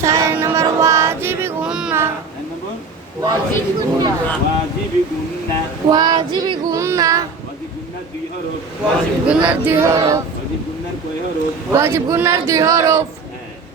ছয় নম্বর ওয়াজিব গুন্না। ওয়াজিব গুন্না। ওয়াজিব গুন্না দুই হরফ। ওয়াজিব গুন্নার দুই হরফ। ওয়াজিব গুন্নার কয় হরফ? ওয়াজিব গুন্নার দুই হরফ।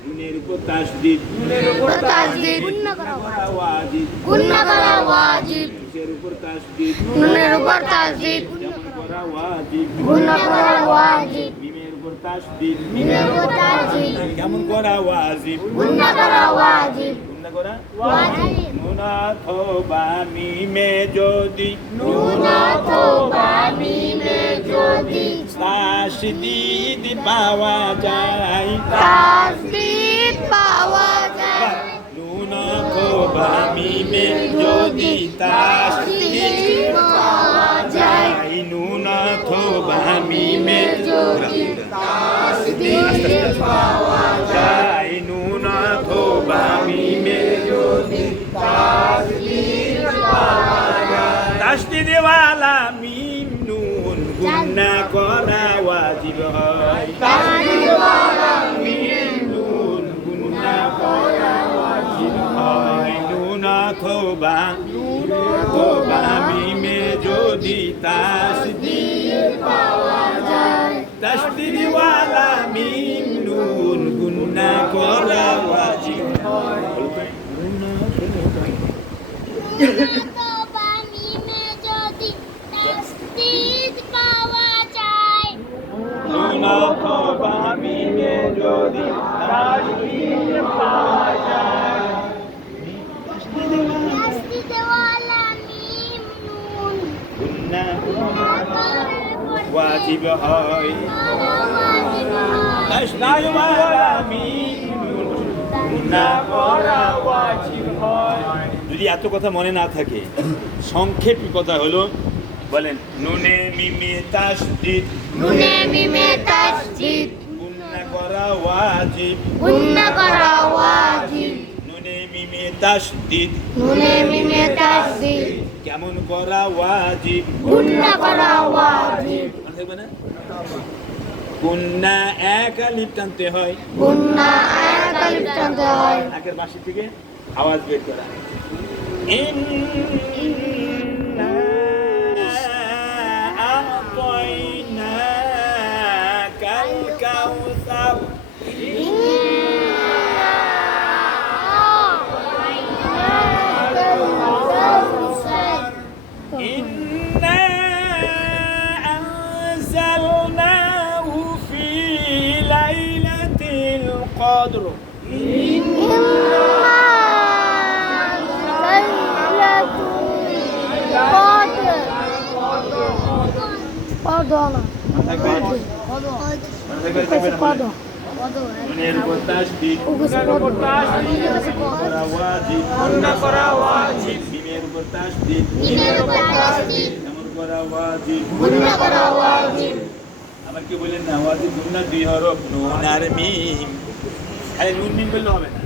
নুনের উপর তাসদিদ। নুনের উপর তাসদিদ। গুন্না করা ওয়াজিব। গুন্না করা ওয়াজিব। নুনের উপর তাসদিদ। নুনের উপর তাসদিদ। যেমন করা ওয়াজিব। গুন্না করা ওয়াজিব। মিমের উপর তাসদিদ। মিমের উপর তাসদিদ। কেমন করা ওয়াজিব। গুন্না করা ওয়াজিব। গুন্না করা ওয়াজিব। নুন অথবা মিমে যদি নুন অথবা মিমে যদি তাসদিদ পাওয়া যায়। তাসদিদ পাওয়া যায়। নুন অথবা মিমে যদি তাসদিদ পাওয়া যায়। নুন অথবা মিমে যদি তাসদিদ পাওয়া যায়। নুন অথবা মিমে যদি তাসদিদ পাওয়া যায়। তাসদিদ ওয়ালা মিম নুন গুন্না করা ওয়াজিব হয়। তাসদিদ ওয়ালা মিম নুন গুন্না করা ওয়াজিব হয়। নুন অথবা মিমে যদি তাসদিদ পাওয়া যায়। তাসদিদ ওয়ালা মিম নুন গুন্না করা ওয়াজিব হয়। অথবা মিমে যদি তাসদিদ পাওয়া যায়। নুন অথবা মিমে যদি তাসদিদ পাওয়া যায়। তাসদিদ ওয়ালা মিম নুন গুন্না করা ওয়াজিব হয়। ওয়াজিব হয়। তাসদিদ ওয়ালা মিম নুন গুন্না করা ওয়াজিব হয়। যদি এত কথা মনে না থাকে, সংক্ষেপী কথা হলো, বলেন নুনে মিমে তাসদিদ। নুনে মিমে তাসদিদ। গুন্না করা ওয়াজিব। গুন্না করা ওয়াজিব। নুনে মিমে তাসদিদ। নুনে মিমে তাসদিদ। কেমন করা ওয়াজিব। গুন্না করা ওয়াজিব। মনে থাকবে না? গুন্না এক আলিফ টানতে হয়। গুন্না এক আলিফ টানতে হয়। নাকের বাঁশি থেকে আওয়াজ বের করা। ইন্না আ'তাইনাকাল কাউসার। ইন্না আনজালনাহু ফি লাইলাতিল কদর। নুনের উপর তাসদিদ। করা ওয়াজিব। মিমের উপর তাসদিদ। মিমের উপর তাসদিদ। কেমন করা ওয়াজিব। গুন্না করা ওয়াজিব। আমার কি বলেন না, ওয়াজিব গুন্না দুই হরফ, নুন আর মিম। খালি নুন মিম বললে হবে না।